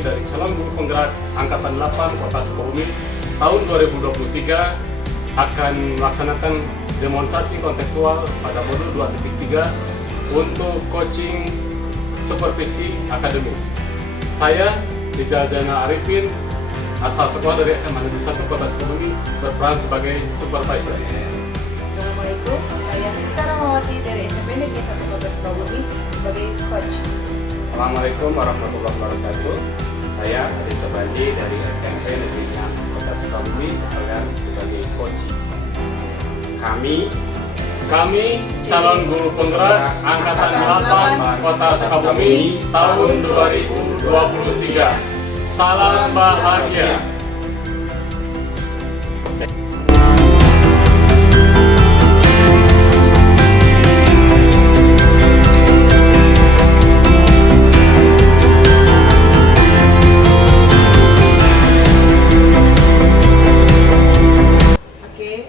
kami dari calon guru penggerak Angkatan 8 Kota Sukabumi tahun 2023 akan melaksanakan demonstrasi kontekstual pada modul 2.3 untuk coaching supervisi akademik. Saya, Dijajana Arifin, asal sekolah dari SMA Negeri 1 Kota Sukabumi, berperan sebagai supervisor. Assalamualaikum, saya Sista Ramawati dari SMP Negeri 1 Kota Sukabumi sebagai coach. Assalamualaikum warahmatullahi wabarakatuh. Saya Ade Sobandi dari SMP Negeri 6 Kota Sukabumi berperan sebagai coach. Kami calon guru penggerak Angkatan 8 Kota Sukabumi tahun 2023. Salam bahagia.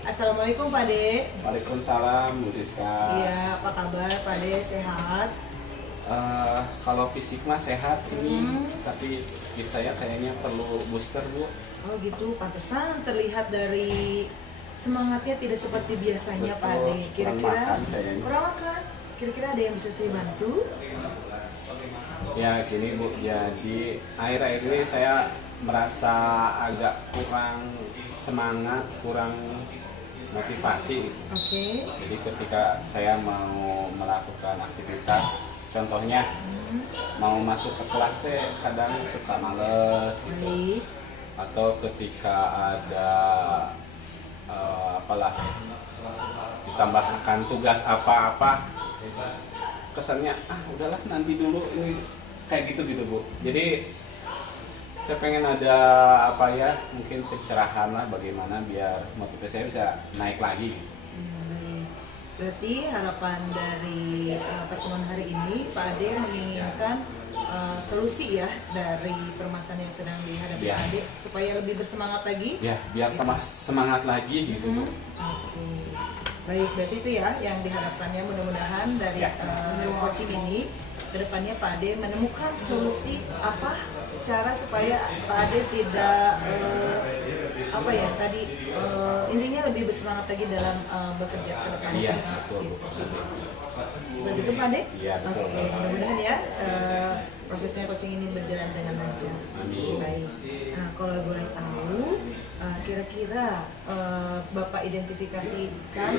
Assalamualaikum Pak De. Waalaikumsalam Bu Siska. Iya, apa kabar Pak De? Sehat? Kalau fisik mah sehat ini, tapi psikis saya kayaknya perlu booster Bu. Oh gitu, pantesan terlihat dari semangatnya tidak seperti biasanya. Betul, Pak De. Kira-kira kurang makan kayaknya. kurang makan? Kira-kira ada yang bisa saya bantu? Ya gini Bu, jadi akhir-akhir ini saya merasa agak kurang semangat, kurang motivasi gitu. Oke. Jadi ketika saya mau melakukan aktivitas, contohnya mau masuk ke kelas teh kadang suka males gitu. Baik. Atau ketika ada apalah ditambahkan tugas apa-apa, kesannya udahlah nanti dulu, ini kayak gitu Bu. Jadi saya pengen ada mungkin pencerahan lah bagaimana biar motivasi saya bisa naik lagi gitu. Baik. Berarti harapan dari pertemuan hari ini Pak Ade menginginkan solusi ya dari permasalahan yang sedang dihadapi Ya. Pak Ade supaya lebih bersemangat lagi. Ya biar tambah semangat lagi gitu Bu. Oke. Baik, berarti itu ya yang diharapkannya, mudah-mudahan dari coaching ini kedepannya Pak Ade menemukan solusi apa cara supaya Pak Ade tidak intinya lebih bersemangat lagi dalam bekerja ke depannya. Iya betul Bu. Seperti itu Pak Ade? Iya betul. Oke, mudah-mudahan ya prosesnya coaching ini berjalan dengan lancar. Amin. Baik. Nah, kalau boleh tahu, kira-kira Bapak identifikasikan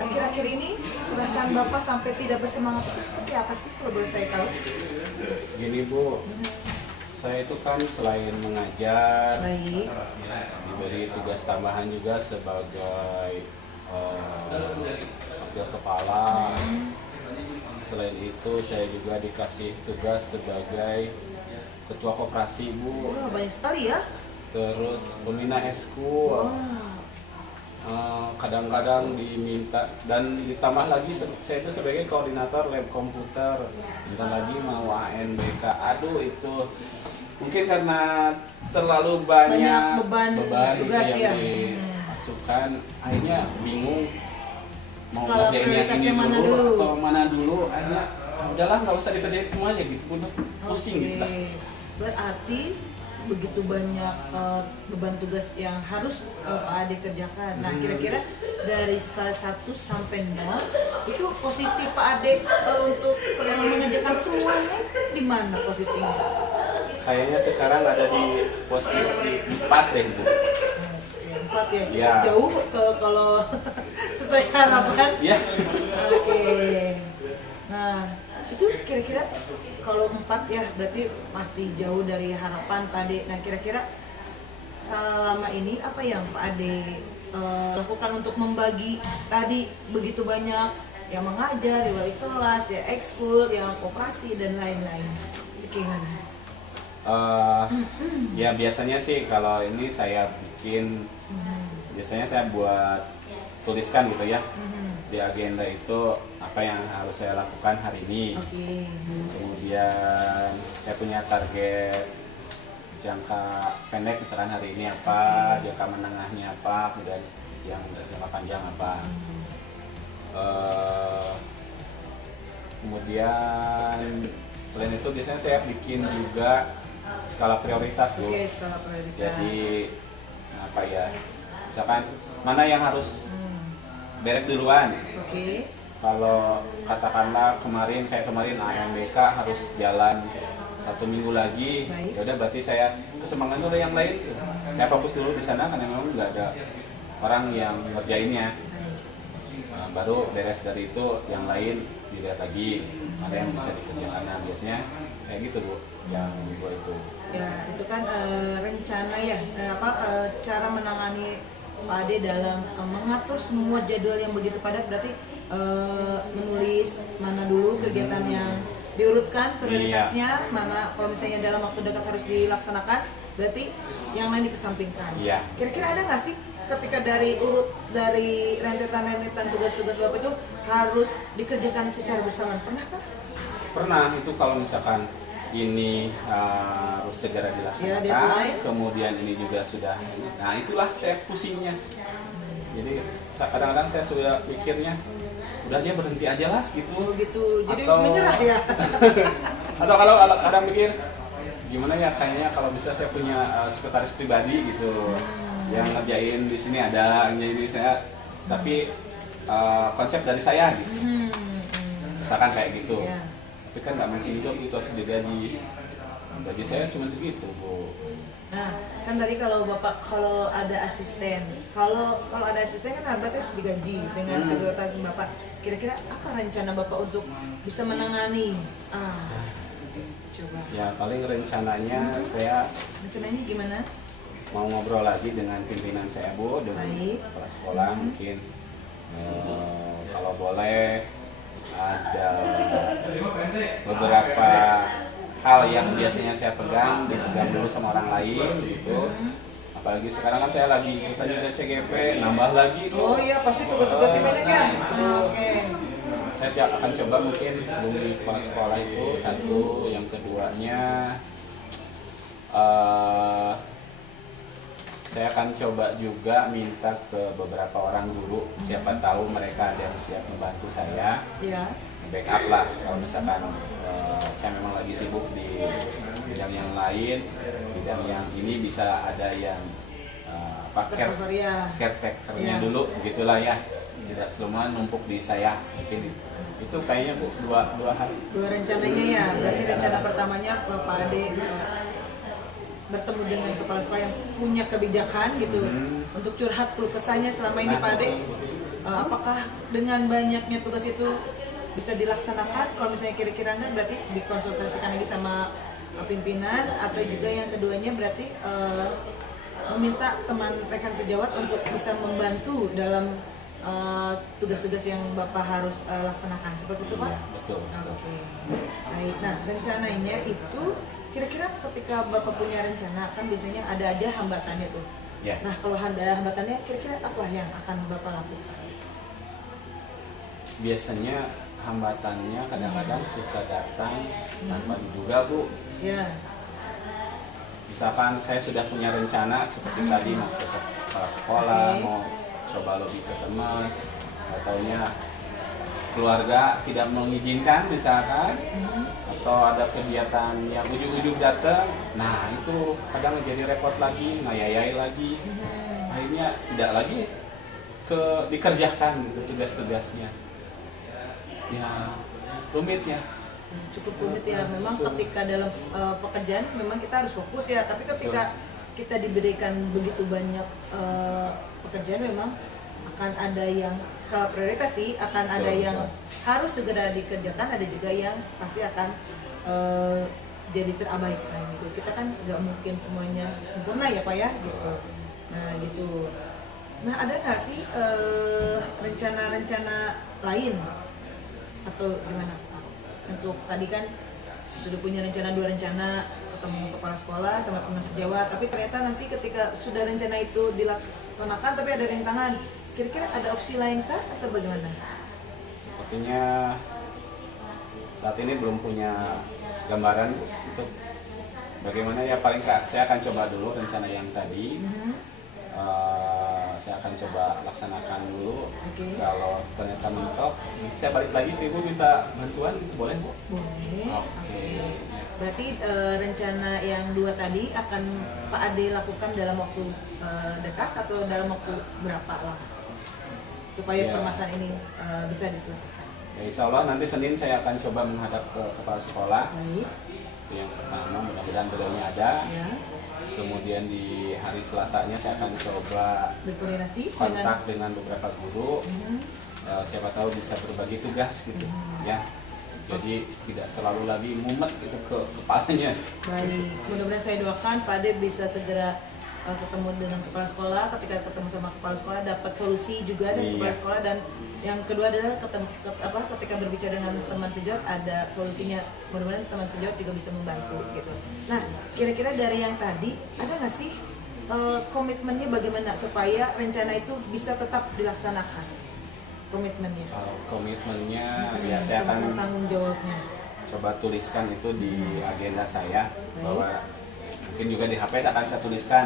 akhir-akhir ini perasaan Bapak sampai tidak bersemangat itu seperti apa sih kalau boleh saya tahu? Gini Bu, saya itu kan selain mengajar, Baik. diberi tugas tambahan juga sebagai wakil kepala. Selain itu saya juga dikasih tugas sebagai ketua koperasi Bu. Wah, banyak sekali ya. Terus pembina eskul. Wah. Kadang-kadang diminta, dan ditambah lagi saya itu sebagai koordinator lab komputer, bentar lagi mau ANBK. Aduh, itu mungkin karena terlalu banyak beban tugas yang ya. dimasukkan, akhirnya bingung mau Skala ngerjain yang ini prioritasnya mana dulu dulu? atau mana dulu. Akhirnya udahlah, nggak usah dikerjain semuanya gitu, pusing Oke. gitu lah. Berarti begitu banyak beban tugas yang harus Pak Ade kerjakan. Nah, kira-kira dari skala 1 sampai 0 itu posisi Pak Ade untuk mengerjakan semuanya di mana posisinya? Kayaknya sekarang ada di posisi 4 deh Bu. 4 ya, cukup Ya. jauh kalau sesuai harapan. Ya. Oke. Nah, itu kira-kira kalau 4 ya berarti masih jauh dari harapan Pak Ade. Nah, kira-kira selama ini apa yang Pak Ade lakukan untuk membagi tadi begitu banyak yang mengajar di wali kelas, ya ekskul, yang koperasi dan lain-lain. Itu gimana? Ya biasanya sih kalau ini saya bikin, biasanya saya buat tuliskan gitu ya di agenda itu apa yang harus saya lakukan hari ini. Oke. Kemudian saya punya target jangka pendek, misalkan hari ini apa, jangka menengahnya apa, kemudian yang jangka panjang apa. Kemudian Selain itu biasanya saya bikin juga skala prioritas Bu. Oke, skala prioritas. Jadi apa ya, misalkan mana yang harus beres duluan. Oke. Kalau katakanlah kemarin AMBK harus jalan 1 minggu lagi, Baik. ya udah berarti saya kesemangan dulu yang lain. Saya fokus dulu di sana karena memang nggak ada orang yang ngerjainnya. Nah, baru beres dari itu yang lain dilihat lagi ada yang bisa dikerjakan. Nah, biasanya kayak gitu Bu, yang gue itu. Ya, itu kan rencana ya, cara menangani Pak Ade dalam mengatur semua jadwal yang begitu padat, berarti menulis mana dulu kegiatan yang diurutkan prioritasnya, mana kalau misalnya dalam waktu dekat harus dilaksanakan, berarti yang lain dikesampingkan. Iya. Kira-kira ada nggak sih ketika dari rentetan tugas-tugas Bapak itu harus dikerjakan secara bersamaan? Pernah kah? Pernah itu kalau misalkan ini harus segera dilaksanakan, deadline. kemudian ini juga sudah, nah itulah saya pusingnya. Jadi kadang-kadang saya sudah pikirnya, udah aja berhenti aja lah gitu. Oh gitu, jadi Atau- menyerah ya? Atau kalau kadang mikir, gimana ya kayaknya kalau bisa saya punya sekretaris pribadi gitu, yang ngerjain di sini ada, ngerjain di saya, tapi konsep dari saya gitu. Misalkan kayak gitu. Ya. Tapi kan nggak mungkin juga itu harus digaji. Gaji saya cuma segitu Bu. Nah, kan tadi kalau Bapak ada asisten, kalau ada asisten kan berarti harus digaji dengan kegiatan Bapak. Kira-kira apa rencana Bapak untuk bisa menangani? Coba. Ya paling rencananya saya Rencananya gimana? mau ngobrol lagi dengan pimpinan saya Bu, dengan Baik. kepala sekolah mungkin kalau boleh ada beberapa hal yang biasanya saya pegang dipegang dulu sama orang lain gitu. Apalagi sekarang kan saya lagi ikutan juga CGP, nambah lagi tuh. Oh iya, pasti tugas-tugasnya banyak ya? Oke. Saya akan coba mungkin hubungi kepala sekolah itu satu, yang keduanya saya akan coba juga minta ke beberapa orang guru, siapa tahu mereka ada yang siap membantu saya, Iya. backup lah kalau misalkan saya memang lagi sibuk di bidang yang lain, bidang yang ini bisa ada yang Tercover ya. caretakernya Iya. dulu begitulah ya, tidak semua numpuk di saya. Mungkin itu kayaknya Bu, dua hal. Dua rencananya ya, berarti rencana pertamanya Pak Ade bertemu dengan kepala sekolah yang punya kebijakan gitu untuk curhat keluh kesahnya selama ini Pak Ade. Apakah dengan banyaknya tugas itu bisa dilaksanakan? Kalau misalnya kira-kira enggak, berarti dikonsultasikan lagi sama pimpinan, atau juga yang keduanya berarti meminta teman rekan sejawat untuk bisa membantu dalam tugas-tugas yang Bapak harus laksanakan, seperti itu Pak? Iya, betul. Oke, baik. Nah, rencananya itu kira-kira ketika Bapak punya rencana kan biasanya ada aja hambatannya tuh. Ya. Nah, kalau ada hambatannya kira-kira apa yang akan Bapak lakukan? Biasanya hambatannya kadang-kadang suka datang tanpa diduga Bu. Ya, Misalkan saya sudah punya rencana seperti tadi mau ke kepala sekolah, Oke. mau coba lebih ke teman, nggak taunya keluarga tidak mengizinkan misalkan, atau ada kegiatan yang ujung-ujung datang, nah itu kadang jadi repot lagi, ngayayai lagi, akhirnya tidak lagi dikerjakan gitu tugas-tugasnya, ya rumit ya. cukup rumit ya. Memang Betul. ketika dalam pekerjaan memang kita harus fokus ya, tapi ketika kita diberikan begitu banyak pekerjaan memang akan ada yang skala prioritas sih, akan ada Betul, yang betul. harus segera dikerjakan, ada juga yang pasti akan jadi terabaikan gitu. Kita kan nggak mungkin semuanya sempurna ya Pak ya gitu. Nah gitu. Nah ada nggak sih rencana-rencana lain atau gimana Pak? Untuk tadi kan sudah punya dua rencana, ketemu kepala sekolah sama teman sejawat, tapi ternyata nanti ketika sudah rencana itu dilaksanakan tapi ada rintangan, kira-kira ada opsi lain kah atau bagaimana? Sepertinya saat ini belum punya gambaran untuk bagaimana ya, paling saya akan coba dulu rencana yang tadi. saya akan coba laksanakan dulu. Oke. Kalau ternyata mentok, nanti saya balik lagi ke Ibu minta bantuan, boleh Bu? Boleh. Oke. Berarti rencana yang 2 tadi akan Pak Ade lakukan dalam waktu dekat atau dalam waktu berapa lama? Supaya Ya. permasalahan ini bisa diselesaikan. Ya, insya Allah nanti Senin saya akan coba menghadap ke kepala sekolah. Baik. Itu yang pertama, mudah-mudahan beliaunya ada. Ya. Kemudian di hari Selasanya saya akan coba Berkoordinasi kontak dengan beberapa guru. Mhm. Siapa tahu bisa berbagi tugas gitu, ya. Jadi tidak terlalu lagi mumet gitu ke kepalanya. Baik, mudah-mudahan saya doakan Pak Ade bisa segera ketemu dengan kepala sekolah. Ketika ketemu sama kepala sekolah dapat solusi juga dari kepala Iya. sekolah, dan yang kedua adalah ketika berbicara dengan teman sejawat ada solusinya. Mudah-mudahan teman sejawat juga bisa membantu gitu. Nah, kira-kira dari yang tadi ada nggak sih komitmennya bagaimana supaya rencana itu bisa tetap dilaksanakan? Komitmennya. Komitmennya ya saya Sama akan tanggung jawabnya. coba tuliskan itu di agenda saya. Baik. Bahwa mungkin juga di HP akan saya tuliskan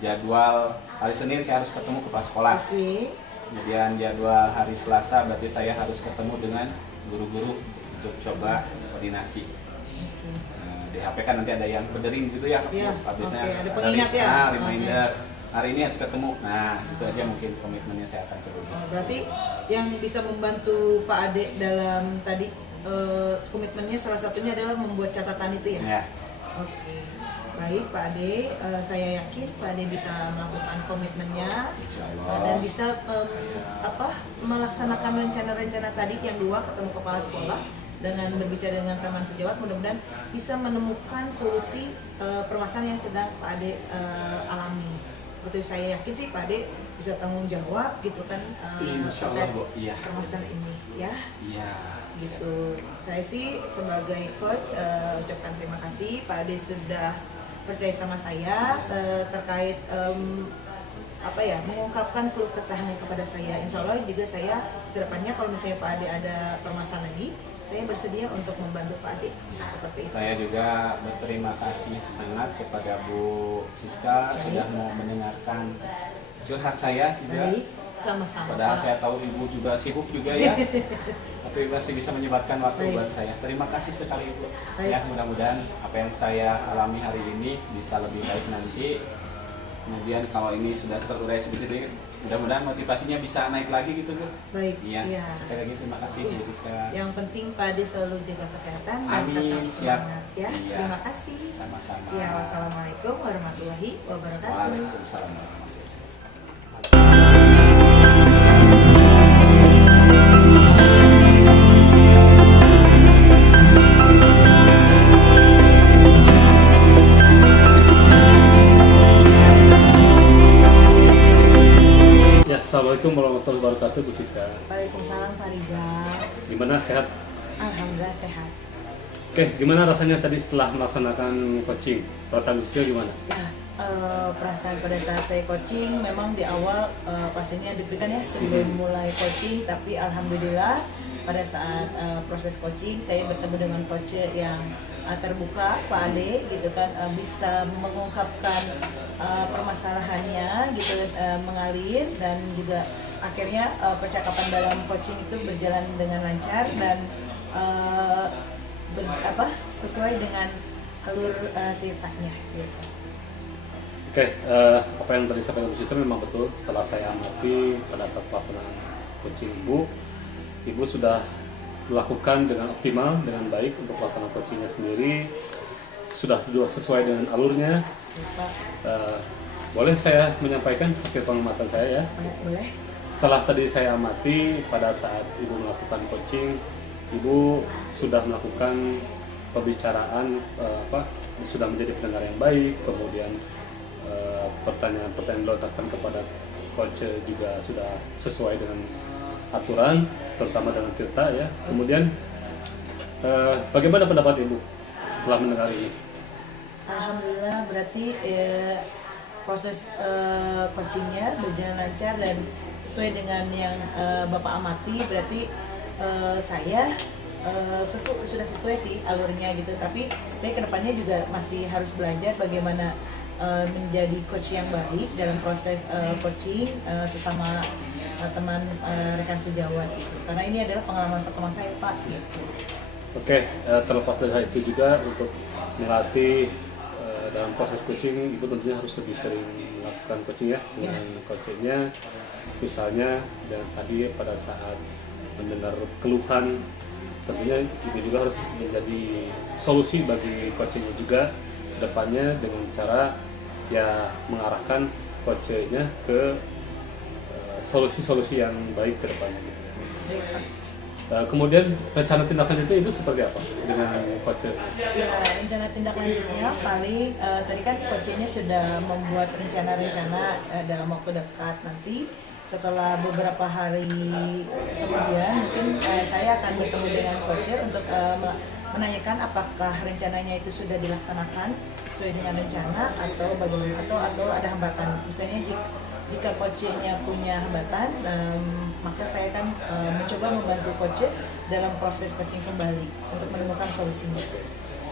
jadwal hari Senin saya harus ketemu kepala sekolah. Oke. Kemudian jadwal hari Selasa berarti saya harus ketemu dengan guru-guru untuk coba koordinasi. Di HP kan nanti ada yang berdering gitu ya, Iya, habisnya oke, ada pengingat ya? reminder hari ini harus ketemu. Nah, itu aja mungkin komitmennya saya akan coba. Berarti yang bisa membantu Pak Ade dalam tadi komitmennya salah satunya adalah membuat catatan itu ya? Ya. Oke, baik Pak Ade, saya yakin Pak Ade bisa melakukan komitmennya Insya dan Allah. bisa melaksanakan rencana-rencana tadi yang 2, ketemu kepala sekolah dengan berbicara dengan teman sejawat. Mudah-mudahan bisa menemukan solusi permasalahan yang sedang Pak Ade alami. Seperti saya yakin sih Pak Ade bisa tanggung jawab gitu kan Insya Allah, terkait Bu. Iya. permasalahan ini ya. Iya. Gitu. Saya sih sebagai coach ucapkan terima kasih Pak Ade sudah percaya sama saya terkait mengungkapkan keluh kesahnya kepada saya. Insya Allah juga saya kedepannya kalau misalnya Pak Ade ada permasalahan lagi, saya bersedia untuk membantu Pak Ade seperti itu. Saya juga berterima kasih sangat kepada Bu Siska sudah mau mendengarkan curhat saya juga. Baik, sama-sama Padahal Pak. saya tahu Ibu juga sibuk juga ya. Tapi masih bisa menyempatkan waktu Baik. buat saya. Terima kasih sekali Ibu. Baik. Ya, mudah-mudahan apa yang saya alami hari ini bisa lebih baik nanti. Kemudian kalau ini sudah terurai sedikit, mudah-mudahan motivasinya bisa naik lagi gitu Bu. Baik, Iya. iya. Sekali lagi terima kasih Bu Siska. Yang penting Pak Ade selalu jaga kesehatan dan Amin, tetap siap. semangat ya. Iya. Terima kasih. Sama-sama. Ya, wassalamualaikum warahmatullahi wabarakatuh. Waalaikumsalam warahmatullahi wabarakatuh. Ya, assalamualaikum warahmatullahi wabarakatuh, Bu Siska. Waalaikumsalam Pak Rizal. Gimana, sehat? Alhamdulillah sehat. Oke, gimana rasanya tadi setelah melaksanakan coaching? Perasaan Bu Siska gimana? Ya, perasaan pada saat saya coaching memang di awal pastinya deg-degan ya sebelum mulai coaching, tapi alhamdulillah pada saat proses coaching saya bertemu dengan coach yang terbuka, Pak Ade gitu kan, bisa mengungkapkan permasalahannya gitu, mengalir, dan juga akhirnya percakapan dalam coaching itu berjalan dengan lancar dan sesuai dengan alur ceritanya gitu. Oke, apa yang tadi saya Bu Siska memang betul. Setelah saya amati pada saat pelaksanaan coaching Ibu sudah melakukan dengan optimal, dengan baik untuk pelaksanaan coachingnya sendiri. Sudah sesuai dengan alurnya. Boleh saya menyampaikan hasil pengamatan saya ya? Boleh. Setelah tadi saya amati pada saat Ibu melakukan coaching, Ibu sudah melakukan pembicaraan, sudah menjadi pendengar yang baik, kemudian pertanyaan-pertanyaan dilontarkan kepada coach juga sudah sesuai dengan aturan, terutama dengan Tirta ya. Kemudian bagaimana pendapat Ibu setelah mendengar ini? Alhamdulillah, berarti proses coachingnya berjalan lancar dan sesuai dengan yang Bapak amati. Berarti saya sudah sesuai sih alurnya gitu. Tapi saya kedepannya juga masih harus belajar bagaimana menjadi coach yang baik dalam proses coaching sesama teman rekan sejawat gitu. Karena ini adalah pengalaman pertama saya Pak gitu. Oke, terlepas dari hal itu juga untuk melatih dalam proses coaching, Ibu tentunya harus lebih sering melakukan coaching ya dengan coachnya. Misalnya dan tadi pada saat mendengar keluhan, tentunya Ibu juga harus menjadi solusi bagi coachnya juga ke depannya dengan cara ya mengarahkan coachnya ke solusi-solusi yang baik ke depannya gitu ya. Kemudian rencana tindak lanjutnya itu seperti apa dengan coach? Ya, rencana tindak lanjutnya paling tadi kan coachnya sudah membuat rencana-rencana dalam waktu dekat nanti. Setelah beberapa hari kemudian mungkin saya akan bertemu dengan coach untuk menanyakan apakah rencananya itu sudah dilaksanakan sesuai dengan rencana atau bagaimana atau ada hambatan. Misalnya jika coachnya punya hambatan, maka saya akan mencoba membantu coach dalam proses coaching kembali untuk menemukan solusinya.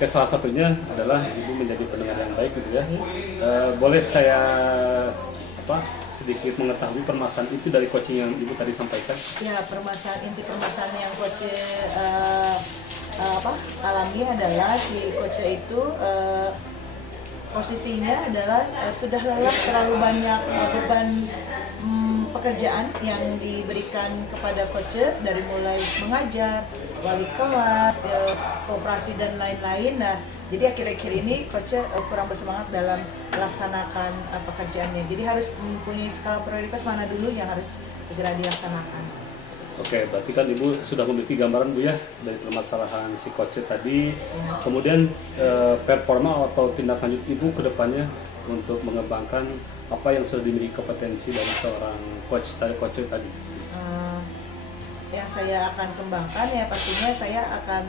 Ya, salah satunya adalah Ibu menjadi pendengar yang baik gitu ya. Boleh saya sedikit mengetahui permasalahan itu dari coaching yang Ibu tadi sampaikan? Ya, inti permasalahan yang coach alami adalah si coach itu posisinya adalah sudah lelah, terlalu banyak beban pekerjaan yang diberikan kepada coach dari mulai mengajar, wali kelas, koperasi dan lain-lain. Nah, jadi akhir-akhir ini coach kurang bersemangat dalam melaksanakan pekerjaannya. Jadi harus mempunyai skala prioritas mana dulu yang harus segera dilaksanakan. Oke, berarti kan Ibu sudah memiliki gambaran Bu ya dari permasalahan si coach tadi. Kemudian performa atau tindak lanjut Ibu ke depannya untuk mengembangkan apa yang sudah dimiliki kompetensi dari seorang coach tadi. Yang saya akan kembangkan ya pastinya saya akan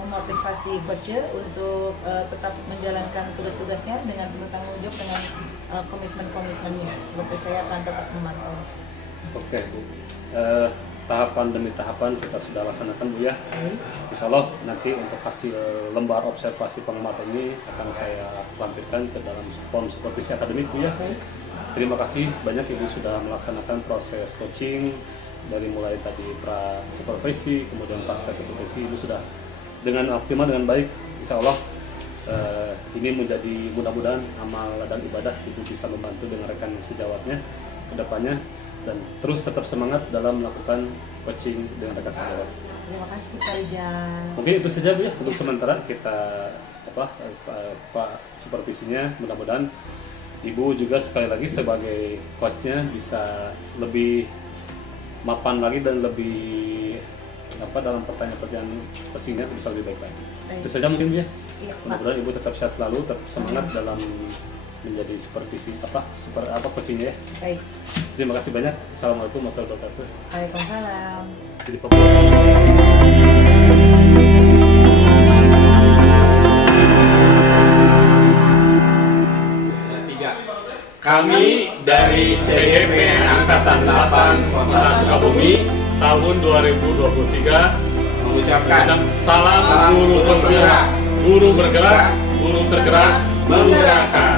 memotivasi coach untuk tetap menjalankan tugas-tugasnya dengan penuh tanggung jawab dengan komitmen-komitmennya. Seperti saya akan tetap memantau. Oke Bu. Tahapan demi tahapan kita sudah laksanakan Bu ya. Insya Allah nanti untuk hasil lembar observasi pengamatan ini akan saya lampirkan ke dalam form supervisi akademik Bu ya. Terima kasih banyak Ibu sudah melaksanakan proses coaching dari mulai tadi pra supervisi kemudian pasca supervisi. Ibu sudah dengan optimal dengan baik. Insya Allah ini menjadi mudah-mudahan amal dan ibadah Ibu bisa membantu dengan rekan sejawatnya ke depannya. Dan terus tetap semangat dalam melakukan coaching dengan rekan sejawat. Terima kasih Pak Rijal. Mungkin itu saja Bu ya untuk sementara kita Pak supervisinya. Mudah-mudahan Ibu juga sekali lagi sebagai coachnya bisa lebih mapan lagi dan lebih dalam pertanyaan-pertanyaan coachingnya bisa lebih baik lagi. Itu saja mungkin Bu ya. Mudah-mudahan Ibu tetap sehat selalu, tetap semangat dalam menjadi supervisi coachingnya ya. Baik. Terima kasih banyak. Assalamualaikum warahmatullahi wabarakatuh. Waalaikumsalam. Jadi Kami dari CGP Angkatan 8 Kota Sukabumi tahun 2023 mengucapkan salam Salam guru guru bergerak, guru bergerak, guru tergerak, menggerakkan.